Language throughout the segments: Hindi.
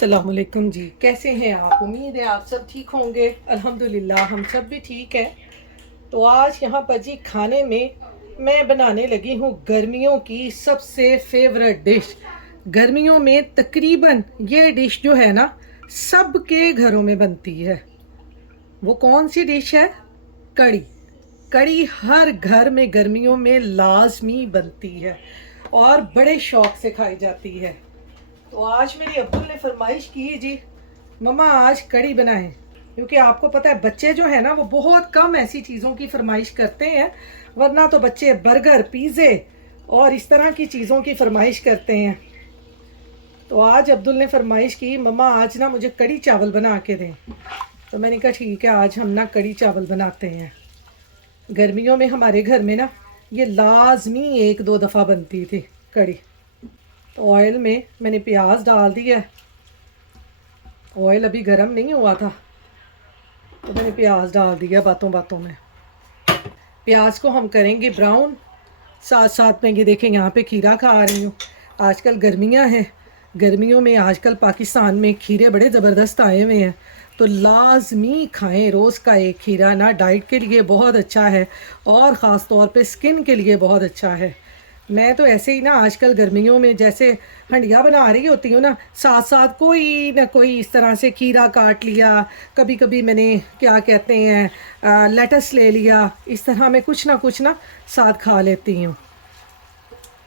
अस्सलामुअलैकुम जी, कैसे हैं आप? उम्मीद है आप सब ठीक होंगे। अल्हम्दुलिल्लाह हम सब भी ठीक हैं। तो आज यहाँ पर जी खाने में मैं बनाने लगी हूँ गर्मियों की सबसे फेवरेट डिश। गर्मियों में तकरीबन ये डिश जो है ना सबके घरों में बनती है। वो कौन सी डिश है? कड़ी। कड़ी हर घर में गर्मियों में लाजमी बनती है और बड़े शौक से खाई जाती है। तो आज मेरे अब्दुल ने फरमाइश की जी, मम्मा आज कड़ी बनाएं। क्योंकि आपको पता है बच्चे जो है ना वो बहुत कम ऐसी चीज़ों की फरमाइश करते हैं, वरना तो बच्चे बर्गर, पिज़्ज़े और इस तरह की चीज़ों की फरमाइश करते हैं। तो आज अब्दुल ने फरमाइश की, मम्मा आज ना मुझे कड़ी चावल बना के दें। तो मैंने कहा ठीक है, आज हम ना कड़ी चावल बनाते हैं। गर्मियों में हमारे घर में ना ये लाजमी एक दो दफ़ा बनती थी कड़ी। तो ऑयल में मैंने प्याज डाल दिया। ऑयल अभी गर्म नहीं हुआ था तो मैंने प्याज डाल दिया बातों बातों में। प्याज को हम करेंगे ब्राउन। साथ साथ में ये देखें यहाँ पे खीरा खा रही हूँ। आजकल गर्मियाँ हैं, गर्मियों में आजकल पाकिस्तान में खीरे बड़े ज़बरदस्त आए हुए हैं, तो लाजमी खाएं। रोज़ का एक खीरा ना डाइट के लिए बहुत अच्छा है और ख़ास तौर पे स्किन के लिए बहुत अच्छा है। मैं तो ऐसे ही ना आजकल गर्मियों में जैसे हंडिया बना रही होती हूँ ना, साथ साथ कोई ना कोई इस तरह से खीरा काट लिया, कभी कभी मैंने क्या कहते हैं लेटस ले लिया, इस तरह मैं कुछ ना साथ खा लेती हूँ।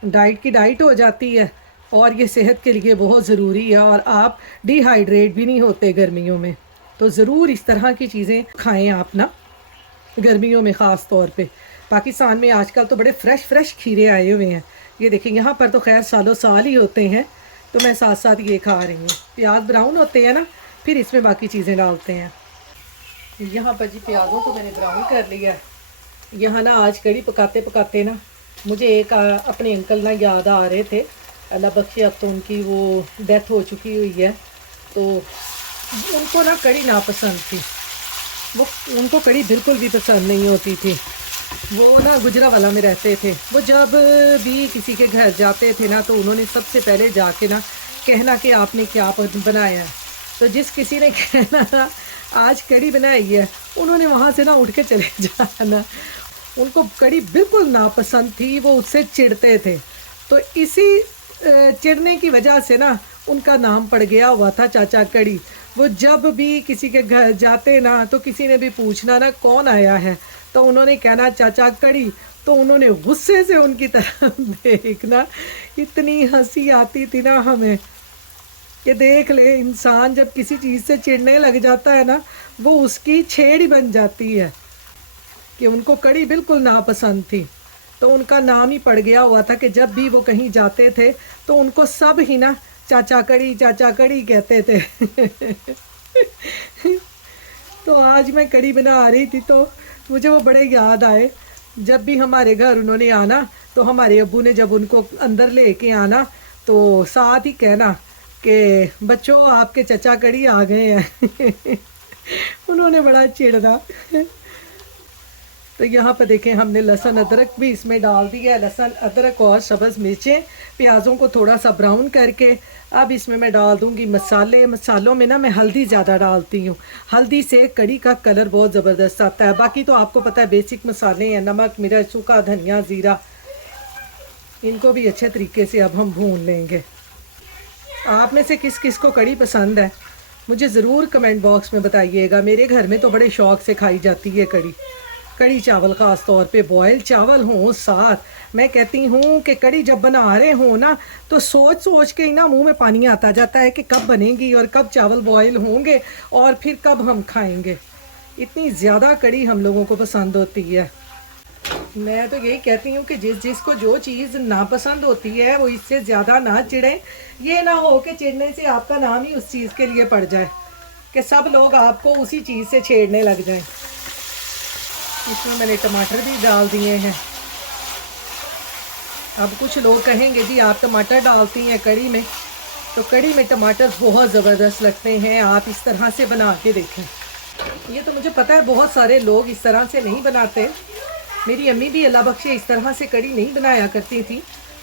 डाइट की डाइट हो जाती है और ये सेहत के लिए बहुत ज़रूरी है और आप डिहाइड्रेट भी नहीं होते गर्मियों में। तो ज़रूर इस तरह की चीज़ें खाएँ आप ना गर्मियों में ख़ास तौर पे। पाकिस्तान में आजकल तो बड़े फ़्रेश खीरे आए हुए हैं। ये देखें, यहाँ पर तो खैर सालों साल ही होते हैं, तो मैं साथ साथ ये खा रही हूँ। प्याज ब्राउन होते हैं ना, फिर इसमें बाकी चीज़ें डालते हैं। यहाँ पर जी प्याज़ों को मैंने ब्राउन कर लिया। यहाँ ना आज कड़ी पकाते पकाते ना मुझे एक अपने अंकल ना याद आ रहे थे, अल्लाह बख्शे, अब तो उनकी वो डेथ हो चुकी हुई है। तो उनको ना कड़ी नापसंद थी, वो उनको कड़ी बिल्कुल भी पसंद नहीं होती थी। वो ना गुजरावाला में रहते थे। वो जब भी किसी के घर जाते थे ना तो उन्होंने सबसे पहले जाके ना कहना कि आपने क्या बनाया है। तो जिस किसी ने कहना ना आज कड़ी बनाई है, उन्होंने वहाँ से ना उठ के चले जाना। उनको कड़ी बिल्कुल नापसंद थी, वो उससे चिढ़ते थे। तो इसी चिढ़ने की वजह से ना उनका नाम पड़ गया हुआ था चाचा कड़ी। वो जब भी किसी के घर जाते ना तो किसी ने भी पूछना ना कौन आया है, तो उन्होंने कहना चाचा कड़ी। तो उन्होंने गुस्से से उनकी तरफ देखना, इतनी हंसी आती थी ना हमें कि देख ले, इंसान जब किसी चीज़ से चिढ़ने लग जाता है ना वो उसकी छेड़ ही बन जाती है। कि उनको कड़ी बिल्कुल नापसंद थी, तो उनका नाम ही पड़ गया हुआ था कि जब भी वो कहीं जाते थे तो उनको सब ही ना चाचा कड़ी कहते थे। तो आज मैं कड़ी बना रही थी तो मुझे वो बड़े याद आए। जब भी हमारे घर उन्होंने आना तो हमारे अब्बू ने जब उनको अंदर लेके आना तो साथ ही कहना कि बच्चों आपके चाचा कड़ी आ गए हैं। उन्होंने बड़ा चिढ़ना। तो यहाँ पर देखें, हमने लहसुन अदरक भी इसमें डाल दिया है। लहसुन अदरक और सब्ज़ मिर्चें, प्याज़ों को थोड़ा सा ब्राउन करके अब इसमें मैं डाल दूँगी मसाले। मसालों में ना मैं हल्दी ज़्यादा डालती हूँ, हल्दी से कड़ी का कलर बहुत ज़बरदस्त आता है। बाकी तो आपको पता है बेसिक मसाले हैं, नमक, मिर्च, सूखा धनिया, ज़ीरा, इनको भी अच्छे तरीके से अब हम भून लेंगे। आप में से किस किस को कड़ी पसंद है मुझे ज़रूर कमेंट बॉक्स में बताइएगा। मेरे घर में तो बड़े शौक़ से खाई जाती है कड़ी चावल, ख़ास तौर पे बॉयल चावल हों साथ। मैं कहती हूँ कि कड़ी जब बना रहे हों ना तो सोच सोच के ही ना मुंह में पानी आता जाता है कि कब बनेगी और कब चावल बॉयल होंगे और फिर कब हम खाएंगे। इतनी ज़्यादा कड़ी हम लोगों को पसंद होती है। मैं तो यही कहती हूँ कि जिसको जो चीज़ नापसंद होती है वो इससे ज़्यादा ना चिढ़ें। ये ना हो कि चिढ़ने से आपका नाम ही उस चीज़ के लिए पड़ जाए कि सब लोग आपको उसी चीज़ से छेड़ने लग जाएं। इसमें मैंने टमाटर भी डाल दिए हैं। अब कुछ लोग कहेंगे जी आप टमाटर डालती हैं कड़ी में, तो कड़ी में टमाटर बहुत ज़बरदस्त लगते हैं। आप इस तरह से बना के देखें। ये तो मुझे पता है बहुत सारे लोग इस तरह से नहीं बनाते। मेरी अम्मी भी अल्लाह बख्शे इस तरह से कड़ी नहीं बनाया करती थी,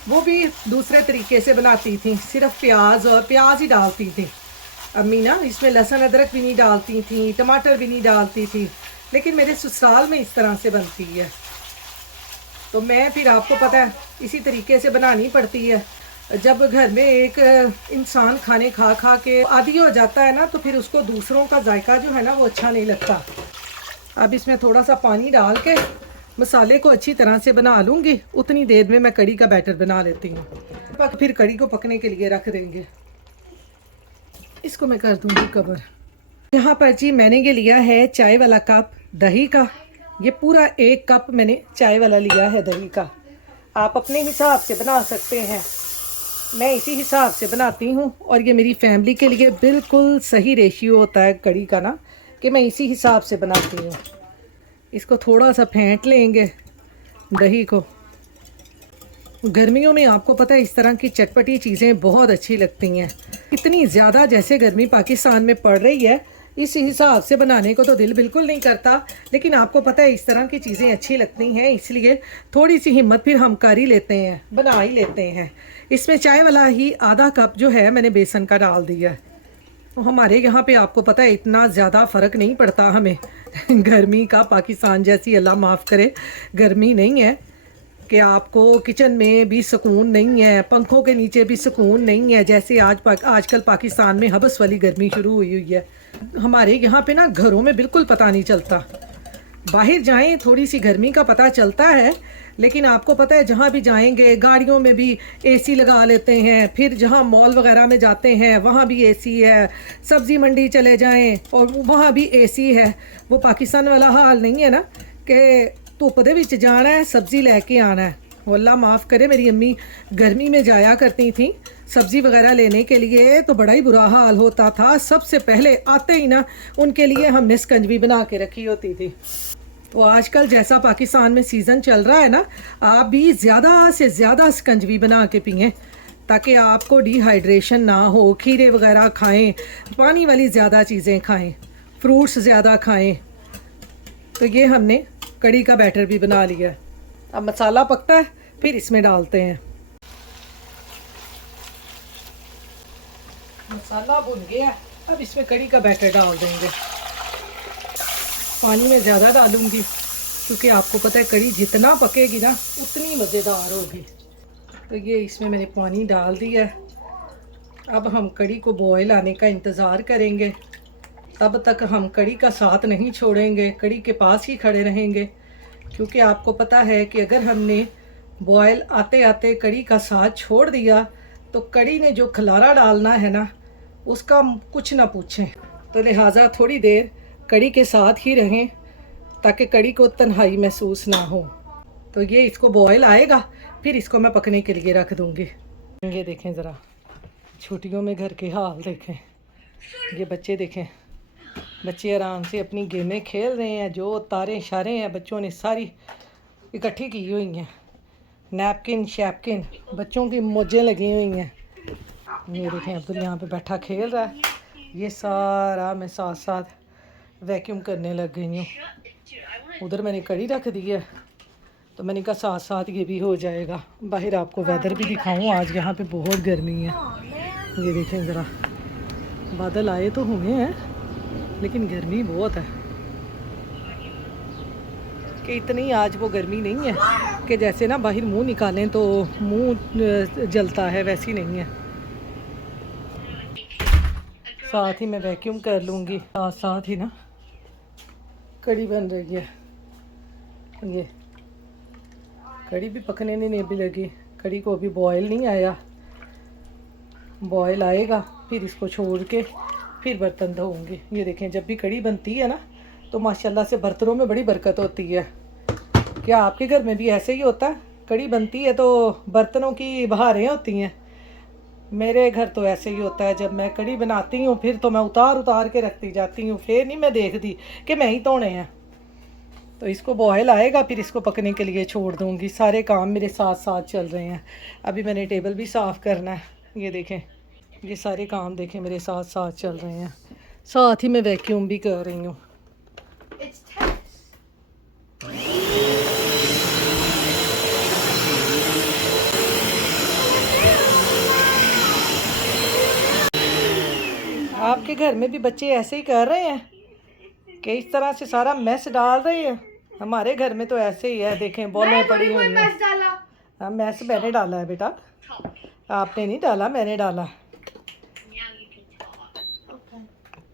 वो भी दूसरे तरीके से बनाती थी, सिर्फ प्याज ही डालती थी। अम्मी ना इसमें लहसुन अदरक भी नहीं डालती थी, टमाटर भी नहीं डालती थी, लेकिन मेरे ससुराल में इस तरह से बनती है। तो मैं फिर आपको पता है इसी तरीके से बनानी पड़ती है। जब घर में एक इंसान खाने खा खा के आदी हो जाता है ना, तो फिर उसको दूसरों का जायका जो है ना वो अच्छा नहीं लगता। अब इसमें थोड़ा सा पानी डाल के मसाले को अच्छी तरह से बना लूँगी। उतनी देर में मैं कड़ी का बैटर बना लेती हूँ, फिर कड़ी को पकने के लिए रख देंगे। इसको मैं कर दूँगी कवर। यहाँ पर जी मैंने ये लिया है चाय वाला कप दही का। ये पूरा 1 कप मैंने चाय वाला लिया है दही का। आप अपने हिसाब से बना सकते हैं, मैं इसी हिसाब से बनाती हूँ। और ये मेरी फैमिली के लिए बिल्कुल सही रेशियो होता है कड़ी का ना, कि मैं इसी हिसाब से बनाती हूँ। इसको थोड़ा सा फेंट लेंगे दही को। गर्मियों में आपको पता है इस तरह की चटपटी चीज़ें बहुत अच्छी लगती हैं। इतनी ज़्यादा जैसे गर्मी पाकिस्तान में पड़ रही है, इस हिसाब से बनाने को तो दिल बिल्कुल नहीं करता, लेकिन आपको पता है इस तरह की चीज़ें अच्छी लगती हैं, इसलिए थोड़ी सी हिम्मत फिर हम कर ही लेते हैं, बना ही लेते हैं। इसमें चाय वाला ही आधा कप जो है मैंने बेसन का डाल दिया। तो हमारे यहाँ पे आपको पता है इतना ज़्यादा फ़र्क नहीं पड़ता हमें गर्मी का। पाकिस्तान जैसी अल्लाह माफ़ करे गर्मी नहीं है कि आपको किचन में भी सुकून नहीं है, पंखों के नीचे भी सुकून नहीं है, जैसे आजकल पाकिस्तान में हबस वाली गर्मी शुरू हुई है। हमारे यहाँ पे ना घरों में बिल्कुल पता नहीं चलता। बाहर जाएं थोड़ी सी गर्मी का पता चलता है, लेकिन आपको पता है जहाँ भी जाएंगे गाड़ियों में भी एसी लगा लेते हैं। फिर जहाँ मॉल वगैरह में जाते हैं वहाँ भी एसी है, सब्ज़ी मंडी चले जाएं और वहाँ भी एसी है। वो पाकिस्तान वाला हाल नहीं है ना कि धुप दे विच जाना है सब्ज़ी लेके आना है। अल्लाह माफ़ करे मेरी अम्मी गर्मी में जाया करती थी सब्ज़ी वगैरह लेने के लिए, तो बड़ा ही बुरा हाल होता था। सबसे पहले आते ही ना उनके लिए हमने शिकंजवी बना के रखी होती थी। तो आजकल जैसा पाकिस्तान में सीज़न चल रहा है ना, आप भी ज़्यादा से ज़्यादा शिकंजवी बना के पिएँ ताकि आपको डिहाइड्रेशन ना हो। खीरे वगैरह खाएं, पानी वाली ज़्यादा चीज़ें खाएं, फ्रूट्स ज़्यादा खाएं। तो ये हमने कड़ी का बैटर भी बना लिया। अब मसाला पकता है फिर इसमें डालते हैं। मसाला भुन गया, अब इसमें कड़ी का बैटर डाल देंगे। पानी में ज़्यादा डालूंगी क्योंकि आपको पता है कड़ी जितना पकेगी ना उतनी मज़ेदार होगी। तो ये इसमें मैंने पानी डाल दिया। अब हम कड़ी को बॉयल आने का इंतज़ार करेंगे। तब तक हम कड़ी का साथ नहीं छोड़ेंगे, कड़ी के पास ही खड़े रहेंगे, क्योंकि आपको पता है कि अगर हमने बॉयल आते आते कड़ी का साथ छोड़ दिया तो कड़ी ने जो खलारा डालना है ना उसका कुछ ना पूछें। तो लिहाजा थोड़ी देर कड़ी के साथ ही रहें ताकि कड़ी को तन्हाई महसूस ना हो। तो ये इसको बॉयल आएगा फिर इसको मैं पकने के लिए रख दूँगी। ये देखें ज़रा छुट्टियों में घर के हाल देखें। ये बच्चे देखें, बच्चे आराम से अपनी गेमें खेल रहे हैं। जो तारें शारें हैं बच्चों ने सारी इकट्ठी की हुई हैं। नैपकिन शैपकिन बच्चों की मौजें लगी हुई हैं। ये देखें अब्दुल यहाँ पे बैठा खेल रहा है। ये सारा मैं साथ साथ वैक्यूम करने लग गई हूँ। उधर मैंने कड़ी रख दी है तो मैंने कहा साथ साथ ये भी हो जाएगा। बाहर आपको वेदर भी दिखाऊँ, आज यहाँ पे बहुत गर्मी है। ये देखें ज़रा, बादल आए तो हुए हैं लेकिन गर्मी बहुत है कि इतनी आज वो गर्मी नहीं है कि जैसे ना बाहर मुंह निकालें तो मुंह जलता है, वैसी नहीं है। साथ ही मैं वैक्यूम कर लूँगी, साथ साथ ही ना कड़ी बन रही है। ये कड़ी भी पकने नहीं अभी लगी, कड़ी को अभी बॉयल नहीं आया। बॉयल आएगा फिर इसको छोड़ के फिर बर्तन धोऊंगी। ये देखें जब भी कड़ी बनती है ना तो माशाल्लाह से बर्तनों में बड़ी बरकत होती है। क्या आपके घर में भी ऐसे ही होता है? कड़ी बनती है तो बर्तनों की बहारें होती हैं। मेरे घर तो ऐसे ही होता है, जब मैं कड़ी बनाती हूँ फिर तो मैं उतार उतार के रखती जाती हूँ, फिर नहीं मैं देखती कि मैं ही धोने हैं। तो इसको बॉयल आएगा फिर इसको पकने के लिए छोड़ दूँगी। सारे काम मेरे साथ साथ चल रहे हैं। अभी मैंने टेबल भी साफ़ करना है। ये देखें ये सारे काम देखें मेरे साथ साथ चल रहे हैं, साथ ही मैं वैक्यूम भी कर रही हूँ। आपके घर में भी बच्चे ऐसे ही कर रहे हैं कि इस तरह से सारा मैस डाल रहे हैं? हमारे घर में तो ऐसे ही है, देखें बॉलें पड़ी हुई हैं। हाँ, मैस मैंने डाला है बेटा, आपने नहीं डाला, मैंने डाला।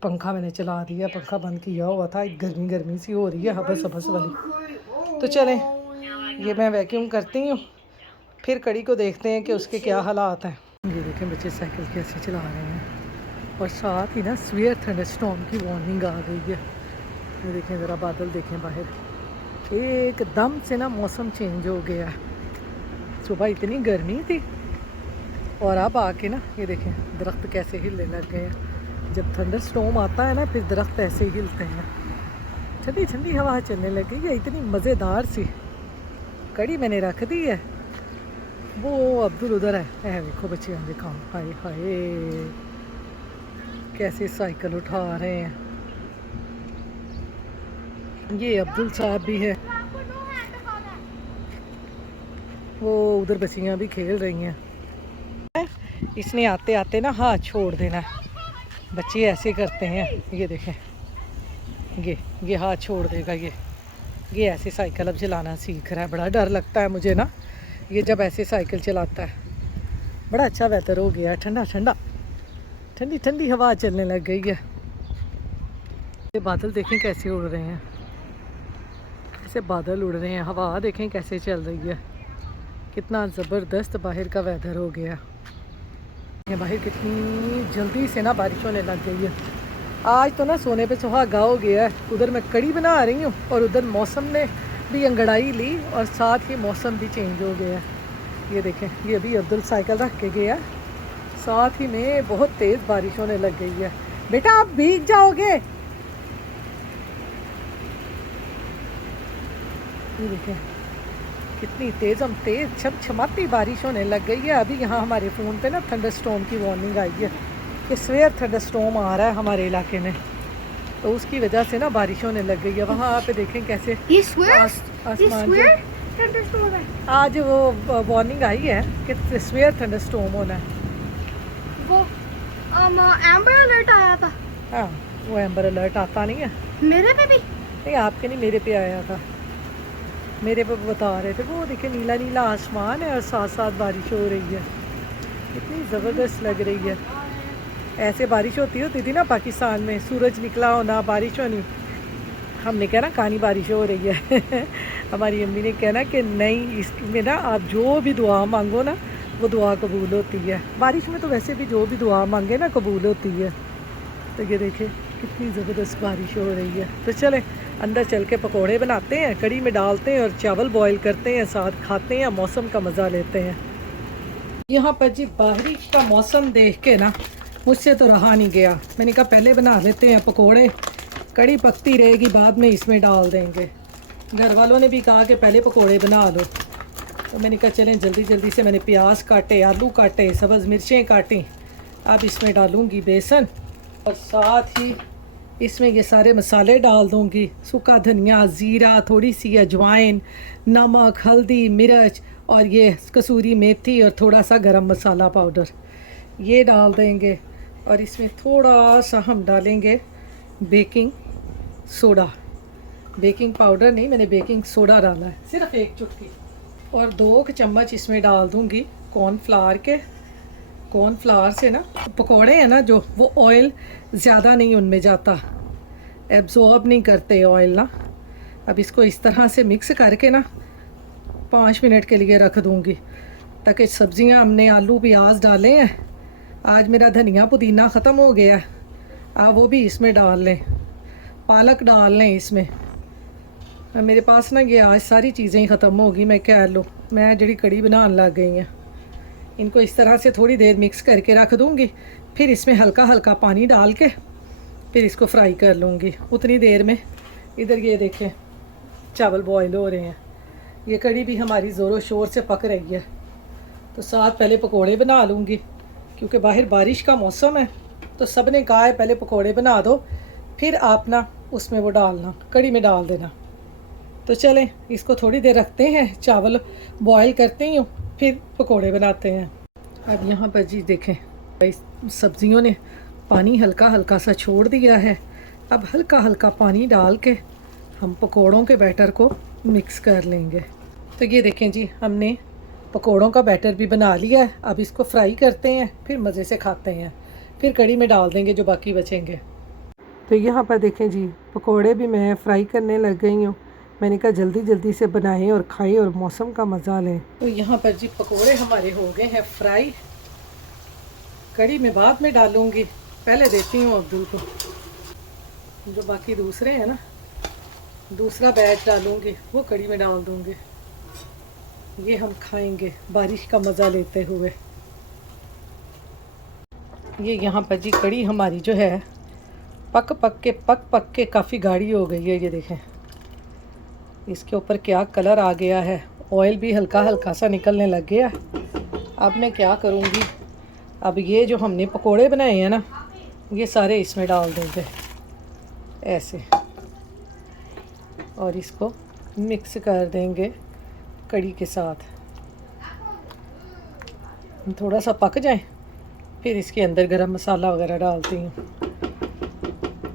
पंखा मैंने चला दिया, पंखा बंद किया हुआ था, गर्मी गर्मी सी हो रही है, हबस हबस वाली। तो चलें, ये मैं वैक्यूम करती हूँ, फिर कड़ी को देखते हैं कि उसके क्या हालात हैं। ये देखें बच्चे साइकिल कैसे चला रहे हैं, और साथ ही ना स्वेयर थंडरस्टॉर्म की वार्निंग आ गई है। ये देखें ज़रा बादल देखें बाहर, एकदम से ना मौसम चेंज हो गया। सुबह इतनी गर्मी थी और अब आके ना ये देखें दरख्त कैसे हिलने लग गए हैं। जब थंडरस्टॉर्म आता है ना फिर दरख्त ऐसे ही हिलते हैं। ठंडी ठंडी हवा चलने लग गई है, इतनी मज़ेदार सी। कड़ी मैंने रख दी है, वो अब्दुल उधर है देखो बच्चे आगे काम। हाय हाय कैसे साइकिल उठा रहे हैं। ये अब्दुल साहब भी है, वो उधर बच्चियाँ भी खेल रही हैं। इसने आते आते ना हाथ छोड़ देना, बच्चे ऐसे करते हैं। ये देखें, ये हाथ छोड़ देगा। ये ऐसे साइकिल अब चलाना सीख रहा है। बड़ा डर लगता है मुझे ना ये जब ऐसे साइकिल चलाता है। बड़ा अच्छा वेदर हो गया, ठंडा ठंडा, ठंडी ठंडी हवा चलने लग गई है। ये बादल देखें कैसे उड़ रहे हैं, कैसे बादल उड़ रहे हैं। हवा देखें कैसे चल रही है, कितना ज़बरदस्त बाहर का वेदर हो गया। ये बाहर कितनी जल्दी से ना बारिश होने लग गई है। आज तो ना सोने पे सुहागा हो गया है। उधर मैं कड़ी बना रही हूँ और उधर मौसम ने भी अंगड़ाई ली और साथ ही मौसम भी चेंज हो गया। ये देखें, ये अभी अब्दुल साइकिल रख के गया, साथ ही में बहुत तेज़ बारिश होने लग गई है। बेटा आप भीग जाओगे। ये देखें कितनी तेज़ छमछमाती बारिश होने लग गई है। अभी यहाँ हमारे फ़ोन पे ना थंडरस्टॉर्म की वार्निंग आई है कि स्वेयर थंडरस्टॉर्म आ रहा है हमारे इलाके में, तो उसकी वजह से ना बारिश होने लग गई है। वहाँ पे देखें कैसे आसमान आज वो वार्निंग आई है कि स्वेयर थंडरस्टॉर्म होना है। वो एम्बर अलर्ट आया था। हाँ, वो एम्बर अलर्ट आता नहीं है मेरे पे भी। नहीं, आपके नहीं, मेरे पे आया था। मेरे पे बता रहे थे वो देखे नीला नीला आसमान है और साथ साथ बारिश हो रही है, इतनी ज़बरदस्त लग रही है। ऐसे बारिश होती थी ना पाकिस्तान में, सूरज निकला होना, बारिश होनी। हमने कहना कहानी बारिश हो रही है हमारी अम्मी ने कहना कि नहीं, इसमें ना आप जो भी दुआ मांगो ना वो दुआ कबूल होती है। बारिश में तो वैसे भी जो भी दुआ मांगे ना कबूल होती है। तो ये देखें कितनी ज़बरदस्त बारिश हो रही है। तो चलें अंदर चल के पकोड़े बनाते हैं, कड़ी में डालते हैं और चावल बॉईल करते हैं, साथ खाते हैं, मौसम का मज़ा लेते हैं। यहाँ पर जी बारिश का मौसम देख के ना मुझसे तो रहा नहीं गया। मैंने कहा पहले बना लेते हैं पकोड़े, कड़ी पकती रहेगी बाद में इसमें डाल देंगे। घर वालों ने भी कहा कि पहले पकोड़े बना लो, तो मैंने कहा चलें जल्दी जल्दी से मैंने प्याज काटे, आलू काटे, सब्ज़ मिर्चें काटी। अब इसमें डालूँगी बेसन और साथ ही इसमें ये सारे मसाले डाल दूँगी। सूखा धनिया, ज़ीरा, थोड़ी सी अजवाइन, नमक, हल्दी, मिर्च और ये कसूरी मेथी और थोड़ा सा गरम मसाला पाउडर, ये डाल देंगे। और इसमें थोड़ा सा हम डालेंगे बेकिंग सोडा, बेकिंग पाउडर नहीं, मैंने बेकिंग सोडा डाला है, सिर्फ 1 चुटकी। और 2 चम्मच इसमें डाल दूँगी कॉर्नफ्लावर के। कॉर्नफ्लावर से ना पकोड़े हैं ना जो, वो ऑयल ज़्यादा नहीं उनमें जाता, एब्जॉर्ब नहीं करते ऑयल ना। अब इसको इस तरह से मिक्स करके ना 5 मिनट के लिए रख दूँगी, ताकि सब्ज़ियाँ हमने आलू प्याज डाले हैं। आज मेरा धनिया पुदीना ख़त्म हो गया, आप वो भी इसमें डाल लें, पालक डाल लें इसमें। मेरे पास ना ये आज सारी चीज़ें ही ख़त्म होगी। मैं क्या लो, मैं जड़ी कड़ी बनाने लग गई हैं। इनको इस तरह से थोड़ी देर मिक्स करके रख दूँगी, फिर इसमें हल्का हल्का पानी डाल के फिर इसको फ्राई कर लूँगी उतनी देर में। इधर ये देखें चावल बॉयल हो रहे हैं, ये कड़ी भी हमारी ज़ोरों शोर से पक रही है। तो साथ पहले पकोड़े बना लूँगी, क्योंकि बाहर बारिश का मौसम है, तो सब ने कहा है पहले पकोड़े बना दो, फिर आप ना उसमें वो डालना, कड़ी में डाल देना। तो चलें इसको थोड़ी देर रखते हैं, चावल बॉयल करते ही फिर पकोड़े बनाते हैं। अब यहाँ पर जी देखें सब्जियों ने पानी हल्का हल्का सा छोड़ दिया है। अब हल्का हल्का पानी डाल के हम पकोड़ों के बैटर को मिक्स कर लेंगे। तो ये देखें जी, हमने पकोड़ों का बैटर भी बना लिया है। अब इसको फ्राई करते हैं, फिर मज़े से खाते हैं, फिर कढ़ी में डाल देंगे जो बाकी बचेंगे। तो यहाँ पर देखें जी, पकोड़े भी मैं फ्राई करने लग गई हूँ। मैंने कहा जल्दी जल्दी से बनाएं और खाएं और मौसम का मज़ा लें। तो यहाँ पर जी पकोड़े हमारे हो गए हैं फ्राई। कढ़ी में बाद में डालूँगी, पहले देती हूँ अब्दुल को। जो बाकी दूसरे हैं ना, दूसरा बैच डालूँगी, वो कढ़ी में डाल दूँगी। ये हम खाएंगे बारिश का मज़ा लेते हुए। ये यहाँ पर जी कढ़ी हमारी जो है पक पक के काफ़ी गाढ़ी हो गई है। ये देखें इसके ऊपर क्या कलर आ गया है, ऑयल भी हल्का हल्का सा निकलने लग गया। अब मैं क्या करूँगी, अब ये जो हमने पकोड़े बनाए हैं ना, ये सारे इसमें डाल देंगे ऐसे, और इसको मिक्स कर देंगे कढ़ी के साथ। थोड़ा सा पक जाए फिर इसके अंदर गरम मसाला वगैरह डालती हूँ,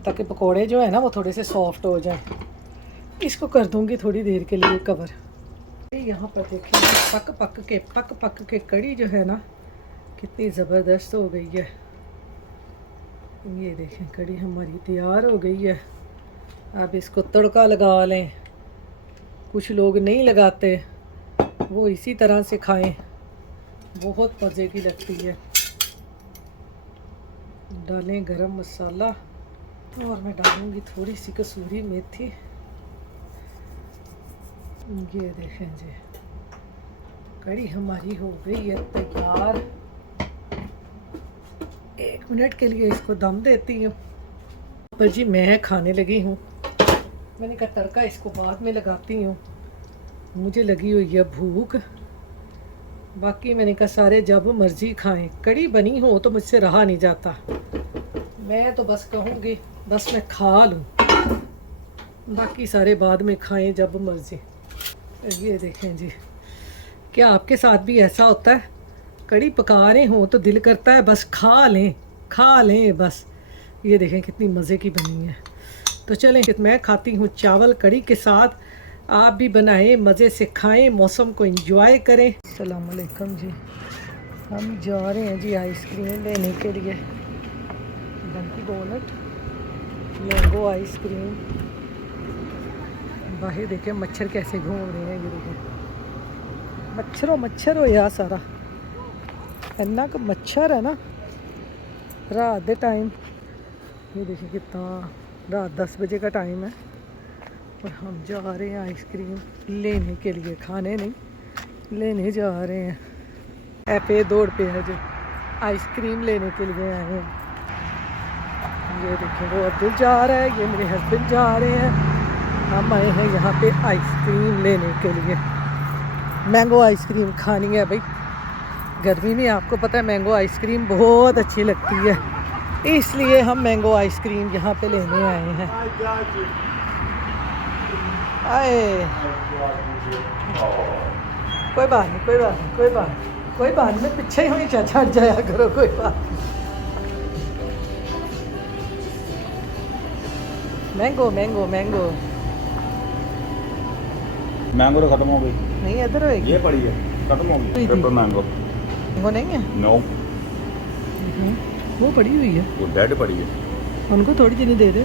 ताकि पकोड़े जो है ना वो थोड़े से सॉफ्ट हो जाएं। इसको कर दूँगी थोड़ी देर के लिए कवर। यहाँ पर देखिए पक पक के कढ़ी जो है ना कितनी ज़बरदस्त हो गई है। ये देखें कढ़ी हमारी तैयार हो गई है। अब इसको तड़का लगा लें। कुछ लोग नहीं लगाते, वो इसी तरह से खाएं, बहुत मज़े की लगती है। डालें गरम मसाला और मैं डालूँगी थोड़ी सी कसूरी मेथी। ये देखें जी कढ़ी हमारी हो गई है तैयार। 1 मिनट के लिए इसको दम देती हूँ। पर जी मैं खाने लगी हूँ। मैंने कहा तड़का इसको बाद में लगाती हूँ, मुझे लगी हुई है भूख। बाकी मैंने कहा सारे जब मर्ज़ी खाएं, कढ़ी बनी हो तो मुझसे रहा नहीं जाता। मैं तो बस कहूँगी बस मैं खा लूँ, बाकी सारे बाद में खाएं जब मर्ज़ी। ये देखें जी, क्या आपके साथ भी ऐसा होता है? कढ़ी पका रहे हो तो दिल करता है बस खा लें बस। ये देखें कितनी मज़े की बनी है। तो चलें, मैं खाती हूँ चावल कढ़ी के साथ। आप भी बनाएं, मज़े से खाएं, मौसम को एंजॉय करें। अस्सलाम वालेकुम जी, हम जा रहे हैं जी आइसक्रीम लेने के लिए। Dunkin donut, mango ice cream. बाहर देखें मच्छर कैसे घूम रहे हैं। ये देखें मच्छर हो या सारा इन्ना का मच्छर है ना रात दे टाइम। ये देखिए कितना, रात 10 बजे का टाइम है और हम जा रहे हैं आइसक्रीम लेने के लिए। खाने नहीं, लेने जा रहे हैं। ऐपे दौड़ पे है जो आइसक्रीम लेने के लिए आए हैं। ये देखिए वो अब्दुल जा रहा है, ये मेरे हस्बैंड जा रहे हैं। हम आए हैं यहाँ पे आइसक्रीम लेने के लिए। मैंगो आइसक्रीम खानी है भाई। गर्मी में आपको पता है मैंगो आइसक्रीम बहुत अच्छी लगती है, इसलिए हम मैंगो आइसक्रीम यहाँ पे लेने आए हैं। आए कोई बात नहीं, पीछे ही छट जाया करो, कोई बात नहीं। मैंगो मैंगो तो खत्म हो गई। नहीं इधर होएगी, ये पड़ी है, खत्म हो गई। पेपर मैंगो वो नहीं है। नो, वो पड़ी हुई है, वो डेड पड़ी है। उनको थोड़ी चीनी दे दे।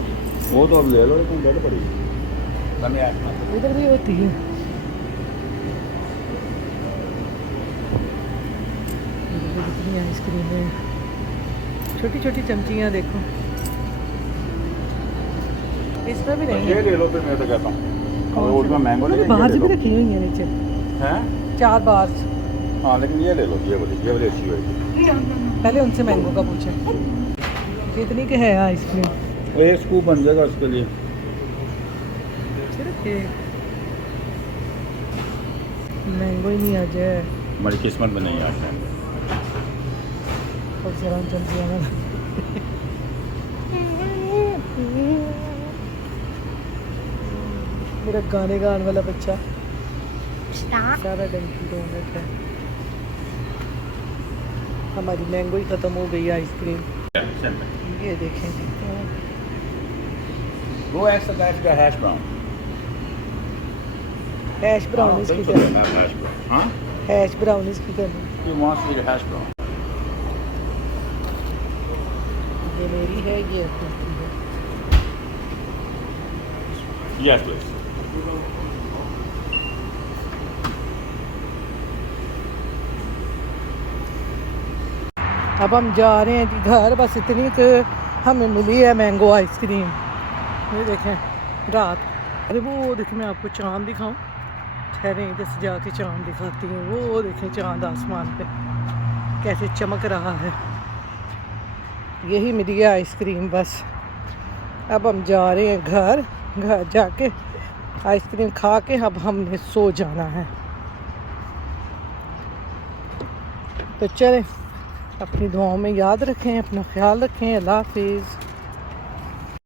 वो तो अब ले लो, लेकिन डेड पड़ी है। इधर भी होती है। कितनी आइसक्रीम है, छोटी छोटी चमचियाँ देखो। इसमें भी नहीं ये है। ले लो फिर, मैं तो कहता हूँ। और उसमें मैंगो नहीं, बाहर से भी रखी हुई है नीचे, हैं 4 बार। हाँ, लेकिन ये ले लो, ये वाली अच्छी होगी। पहले उनसे मैंगो का पूछे कितनी के है आइसक्रीम। वो एक स्कूप बन जाएगा उसके लिए। सिर्फ एक मैंगो ही नहीं आ जाए, हमारी किस्मत में नहीं आता है। और जरा जल्दी आना। मेरा गाने गाने वाला बच्चा सारा डंकी डोनट है। हमारी मैंगो ही ख़त्म हो गई आइसक्रीम। ये देखें Go ask the guy if he got hash brown. Hash I brown don't इसकी think so they तरह have hash brown. Huh? Hash brown इसकी तरह He wants to eat a hash brown. ये मेरी है ये अपनी है Yes, please. अब हम जा रहे हैं जी घर बस इतनी कि हमें मिली है मैंगो आइसक्रीम ये देखें रात अरे वो देखें मैं आपको चांद दिखाऊं ठहरे इधर से जाके चांद दिखाती हूँ वो देखें चांद आसमान पे कैसे चमक रहा है यही मिली है आइसक्रीम बस अब हम जा रहे हैं घर घर जाके आइसक्रीम खा के अब हमने सो जाना है तो चलें अपनी दुआओं में याद रखें अपना ख्याल रखें अल्लाह हाफिज़।